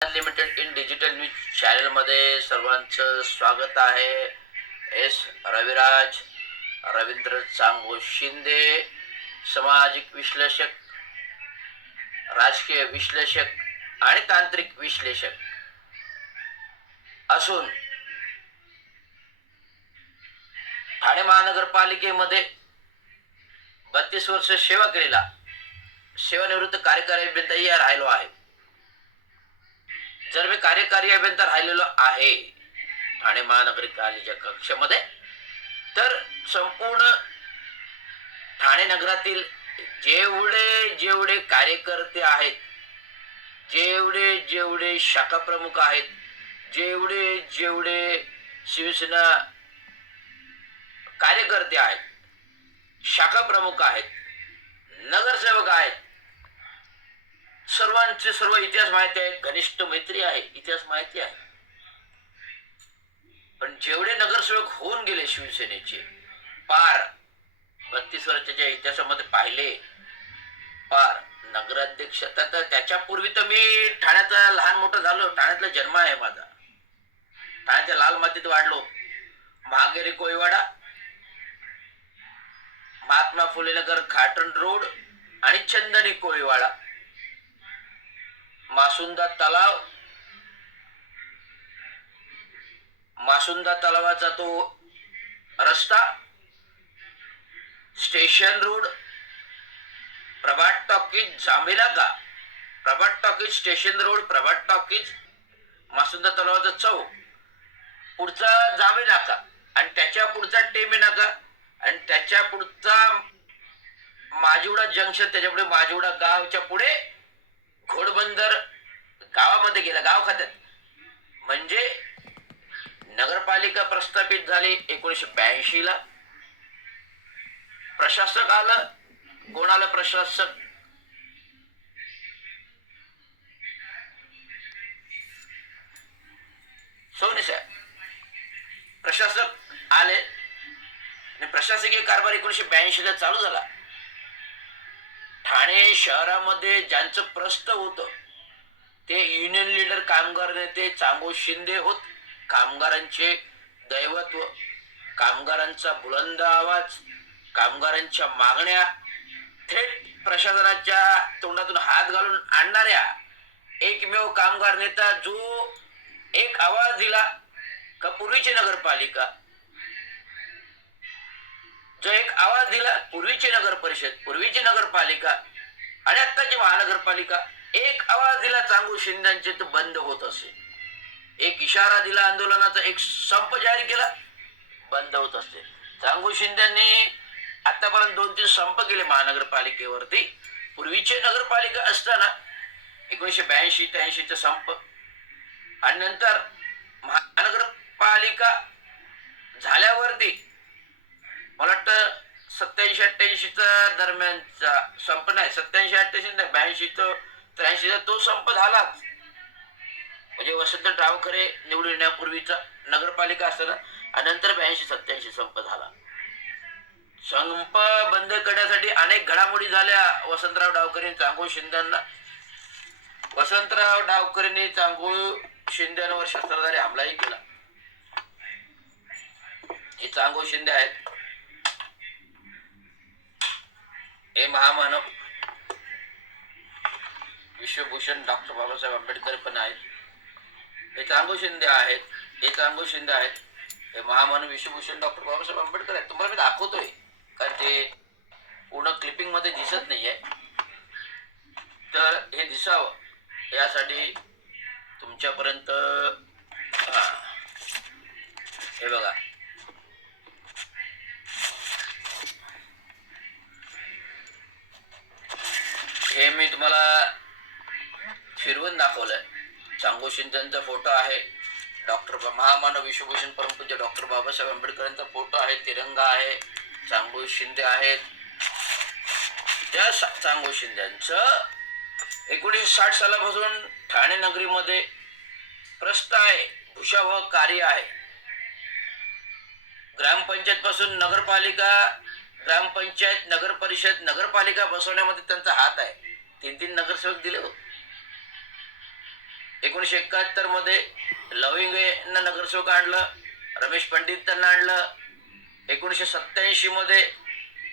Limited in digital news चॅनलमध्ये सर्वांचं स्वागत आहे. एस रविराज रवींद्र चांगो शिंदे, सामाजिक विश्लेषक, राजकीय विश्लेषक आणि तांत्रिक विश्लेषक असून ठाणे महानगरपालिकेमध्ये 32 वर्ष सेवा केलेला सेवानिवृत्त कार्यकारी अभियंता राहिलो आहे. जर मी कार्यकारी अभियंता राहिलेलो आहे ठाणे महानगरपालिकेच्या कक्षामध्ये, तर संपूर्ण ठाणे नगरातील जेवढे जेवढे कार्यकर्ते आहेत, जेवढे जेवढे शाखा प्रमुख आहेत, जेवढे जेवढे शिवसेना कार्यकर्ते आहेत, शाखा प्रमुख आहेत, नगरसेवक आहेत, सर्वांचे सर्व इतिहास माहिती आहे. घनिष्ठ मैत्री आहे, इतिहास माहिती आहे. पण जेवढे नगरसेवक होऊन गेले शिवसेनेचे पार 32 वर्षाच्या इतिहासामध्ये पाहिले, पार नगराध्यक्ष, तर त्याच्यापूर्वी तर मी ठाण्याचा लहान मोठा झालो. ठाण्यातला जन्म आहे माझा. ठाण्याच्या लाल मातीत वाढलो. महागेरी कोळीवाडा, महात्मा फुले नगर, खाटण रोड आणि चंदनी कोळीवाडा, मासुंदा तलाव, मासुंदा तलावाचा तो रस्ता, स्टेशन रोड, प्रभात टॉकीज, जांभेनाका, प्रभात टॉकीज, स्टेशन रोड, प्रभात टॉकीज, मासुंदा तलावाचा चौक, पुढचा जांभेनाका आणि त्याच्या पुढचा टेमीनाका आणि त्याच्या पुढचा माजिवडा जंक्शन, त्याच्या पुढे माजिवडा गावच्या पुढे घोडबंदर गावामध्ये गेला, गाव खात्यात. म्हणजे नगरपालिका प्रस्थापित झाली 1982ला. प्रशासक आलं. कोण आलं प्रशासक? सोने साहेब प्रशासक आले आणि प्रशासकीय कारभार 1982ला चालू झाला. ठाणे शहरामध्ये ज्यांचं प्रस्थ होतं ते युनियन लीडर कामगार नेते चांगो शिंदे होत. कामगारांचे दैवत्व, कामगारांचा बुलंद आवाज, कामगारांच्या मागण्या थेट प्रशासनाच्या तोंडातून हात घालून आणणाऱ्या एकमेव कामगार नेता, जो एक आवाज दिला का पूर्वीची नगरपालिका, जो एक आवाज दिला पूर्वीची नगर परिषद, पूर्वीची नगरपालिका आणि आत्ताची महानगरपालिका, एक आवाज दिला चांगू शिंद्यांचे तर बंद होत असे. एक इशारा दिला आंदोलनाचा, एक संप जाहीर केला, बंद होत असते. चांगू शिंद्यांनी आतापर्यंत 2-3 संप केले महानगरपालिकेवरती. पूर्वीची नगरपालिका असताना 1982-83चा संप आणि नंतर महानगरपालिका झाल्यावरती मला वाटतं 87-88चा दरम्यानचा संप, नाही 87-88 नाही, 82-83चा तो संप झालाच. म्हणजे वसंत डावखरे निवडून येण्यापूर्वीचा नगरपालिका असताना आणि नंतर 82-87 संप झाला. संप बंद करण्यासाठी अनेक घडामोडी झाल्या. वसंतराव डावकरे चांगो शिंद्यांना, वसंतराव डावकरेंनी चांगो शिंद्यांवर शस्त्रधारी हमलाही केला. हे चांगो शिंदे आहेत, हे महामानव विश्वभूषण डॉक्टर बाबासाहेब आंबेडकर पण आहेत. हे चांगो शिंदे आहेत, हे चांगो शिंदे आहेत, हे महामानव विश्वभूषण डॉक्टर बाबासाहेब आंबेडकर आहेत. तुम्हाला मी दाखवतोय कारण ते पूर्ण क्लिपिंग मध्ये दिसत नाहीये, तर हे दिसावं यासाठी तुमच्यापर्यंत. हे बघा, हे मी तुम्हाला फिरवून दाखवलंय. चांगो शिंदेचा फोटो आहे, डॉक्टर महामानव विश्वभूषण परमपूज्य डॉक्टर बाबासाहेब आंबेडकरांचा फोटो आहे, तिरंगा आहे, चांगो शिंदे आहेत. त्या चांगो शिंद्यांचं 1960 सालापासून ठाणे नगरीमध्ये प्रस्थ आहे, भूषावह कार्य आहे. ग्रामपंचायत पासून नगरपालिका, ग्रामपंचायत, नगर परिषद, नगरपालिका बसवण्यामध्ये त्यांचा हात आहे. 3-3 नगरसेवक दिले होते. 1971 मध्ये लविंगेंना नगरसेवक आणलं, रमेश पंडित त्यांना आणलं. 1987 मध्ये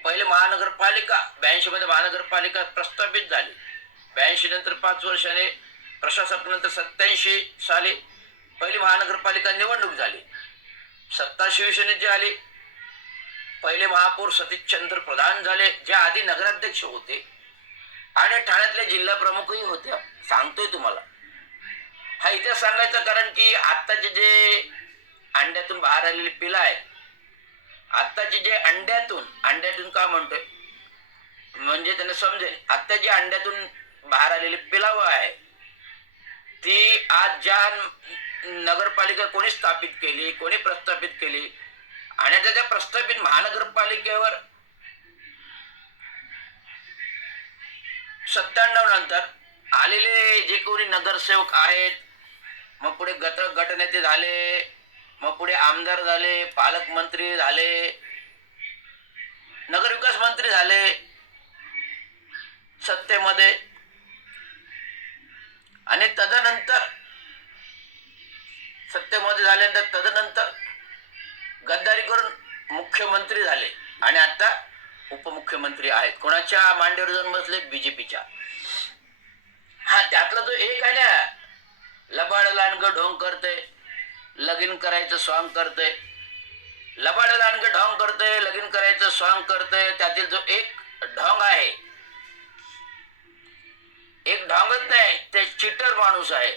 पहिले महानगरपालिका, 82 मध्ये महानगरपालिका प्रस्थापित झाली. 82 नंतर 5 वर्षाने प्रशासकानंतर 87 साली पहिली महानगरपालिका निवडणूक झाली. सत्ता शिवसेनेची आली. पहिले महापौर सतीशचंद्र प्रधान झाले, जे आधी नगराध्यक्ष होते आणि ठाण्यातले जिल्हा प्रमुखही होते. सांगतोय तुम्हाला हा इतिहास सांगायचा, कारण की आत्ताचे जे अंड्यातून बाहेर आलेले पिलं आहेत, आत्ताचे जे अंड्यातून का म्हणतोय म्हणजे त्यांना समजेल, आत्ता जी अंड्यातून बाहेर आलेली पिलावं आहे ती आज ज्या नगरपालिका कोणी स्थापित केली, कोणी प्रस्थापित केली आणि त्या प्रस्थापित महानगरपालिकेवर 97 नंतर आलेले जे कोणी नगरसेवक आहेत, मग पुढे गटनेते झाले, मग पुढे आमदार झाले, पालकमंत्री झाले, नगरविकास मंत्री झाले सत्तेमध्ये, आणि तदनंतर सत्तेमध्ये झाल्यानंतर तदनंतर गद्दारी करून मुख्यमंत्री झाले आणि आता उपमुख्यमंत्री आहेत. कोणाच्या मांडीवर जाऊन बसले? बीजेपीच्या. हा त्यातला जो एक आहे ना, लबाड लांडग ढोंग करते, लगीन करायचं सॉंग करते, लबाड लांडग ढोंग करते, लगीन करायचं सॉंग करते, त्यातील जो एक ढोंग आहे, एक ढोंगच नाही, ते चिटर माणूस आहे,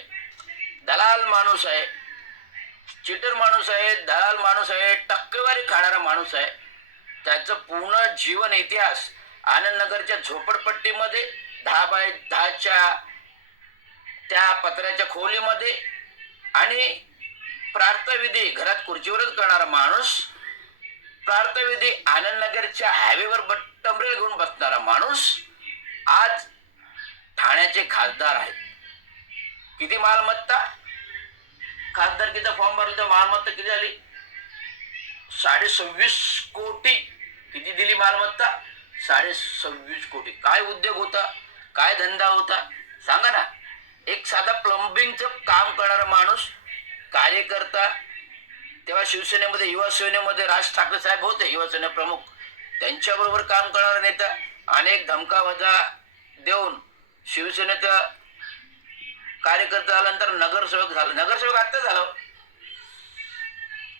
दलाल माणूस आहे, चिटर माणूस आहे, दलाल माणूस आहे, टक्केवारी खाणारा माणूस आहे. त्याचं पूर्ण जीवन इतिहास आनंदनगरच्या झोपडपट्टीमध्ये 10 बाय 10च्या त्या पत्र्याच्या खोलीमध्ये आणि प्रार्थविधी घरात खुर्चीवरच करणारा माणूस, प्रार्थविधी आनंदनगरच्या हायवेवर बट्टंबरेल घेऊन बसणारा माणूस आज ठाण्याचे खासदार आहेत. किती मालमत्ता? खासदारकीचा फॉर्म भरला तर मालमत्ता किती झाली? 26.5 कोटी. किती दिली मालमत्ता? 26.5 कोटी. काय उद्योग होता, काय धंदा होता सांगा ना. एक साधा प्लंबिंगचं काम करणारा माणूस, कार्यकर्ता, तेव्हा शिवसेनेमध्ये युवा सेनेमध्ये राज ठाकरे साहेब होते, युवा सेना प्रमुख, त्यांच्याबरोबर काम करणारा नेता, अनेक धमकावजा देऊन शिवसेनेचा कार्यकर्ता झाल्यानंतर नगरसेवक झाला. नगरसेवक आत्ता झाला,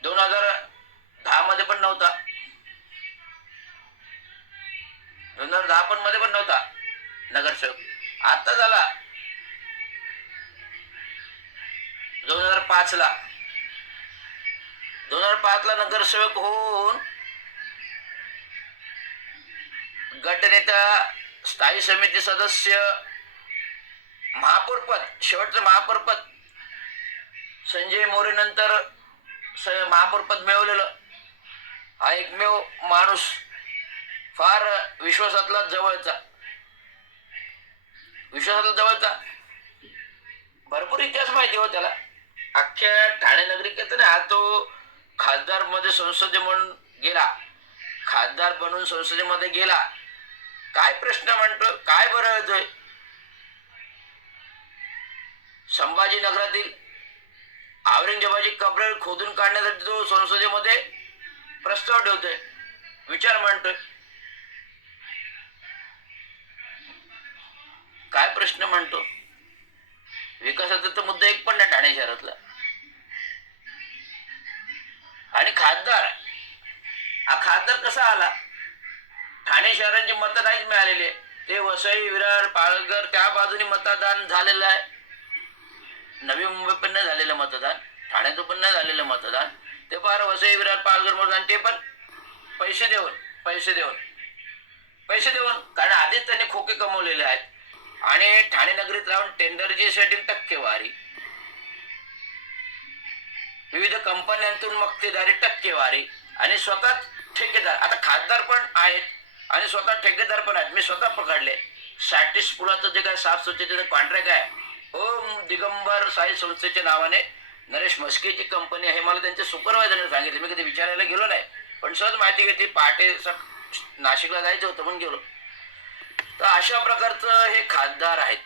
2010 मध्ये पण नव्हता, 2010 पण मध्ये पण नव्हता नगरसेवक, आता झाला 2005 ला. 2005 ला नगरसेवक होऊन गटनेता, स्थायी समिती सदस्य, महापौरपद, शेवटचं महापौरपद संजय मोरे नंतर महापौरपद मिळवलेलं हा एकमेव माणूस, फार विश्वासातला जवळचा, भरपूर इतिहास माहिती हो त्याला. अख्ख्या ठाणे नगरिकेत ना, हा तो खासदार मध्ये संसदे म्हणून गेला, खासदार बनून संसदेमध्ये गेला. काय प्रश्न म्हणतो, काय बरं येतोय? संभाजीनगरातील औरंगजेबाची कब्र खोदून काढण्यासाठी तो संसदेमध्ये प्रस्ताव ठेवतोय, विचार मांडतोय. काय प्रश्न म्हणतो? विकासाचा तर मुद्दा एक पण नाही ठाणे शहरातला. आणि खासदार, हा खासदार कसा आला? ठाणे शहरांची मतं नाहीच मिळालेली, ते वसई, विरार, पालघर त्या बाजूने मतदान झालेलं आहे. नवी मुंबई पण नाही झालेलं मतदान, ठाण्याचं पण नाही झालेलं मतदान, ते फार वसई, विरार, पालघर मतदान, ते पण पैसे देऊन, कारण आधीच त्यांनी खोके कमवलेले आहेत. आणि ठाणे नगरीत राहून टेंडरची सेटिंग, टक्केवारी, विविध कंपन्यांतून मक्तेदारी, टक्केवारी, आणि स्वतः ठेकेदार. आता खासदार पण आहेत आणि स्वतः ठेकेदार पण आहेत. मी स्वतः पकडले. सॅटिस पुलाचं जे काय साफसुथरीचं कॉन्ट्रॅक्ट आहे, ओम दिगंबर साई संस्थेच्या नावाने नरेश मस्केची कंपनी आहे. मला त्यांच्या सुपरवायझरने सांगितलं, मी कधी विचारायला गेलो नाही, पण सहज माहिती घेतली. पहाटे नाशिकला जायचं होतं म्हणून गेलो. तर अशा प्रकारचं हे खासदार आहेत.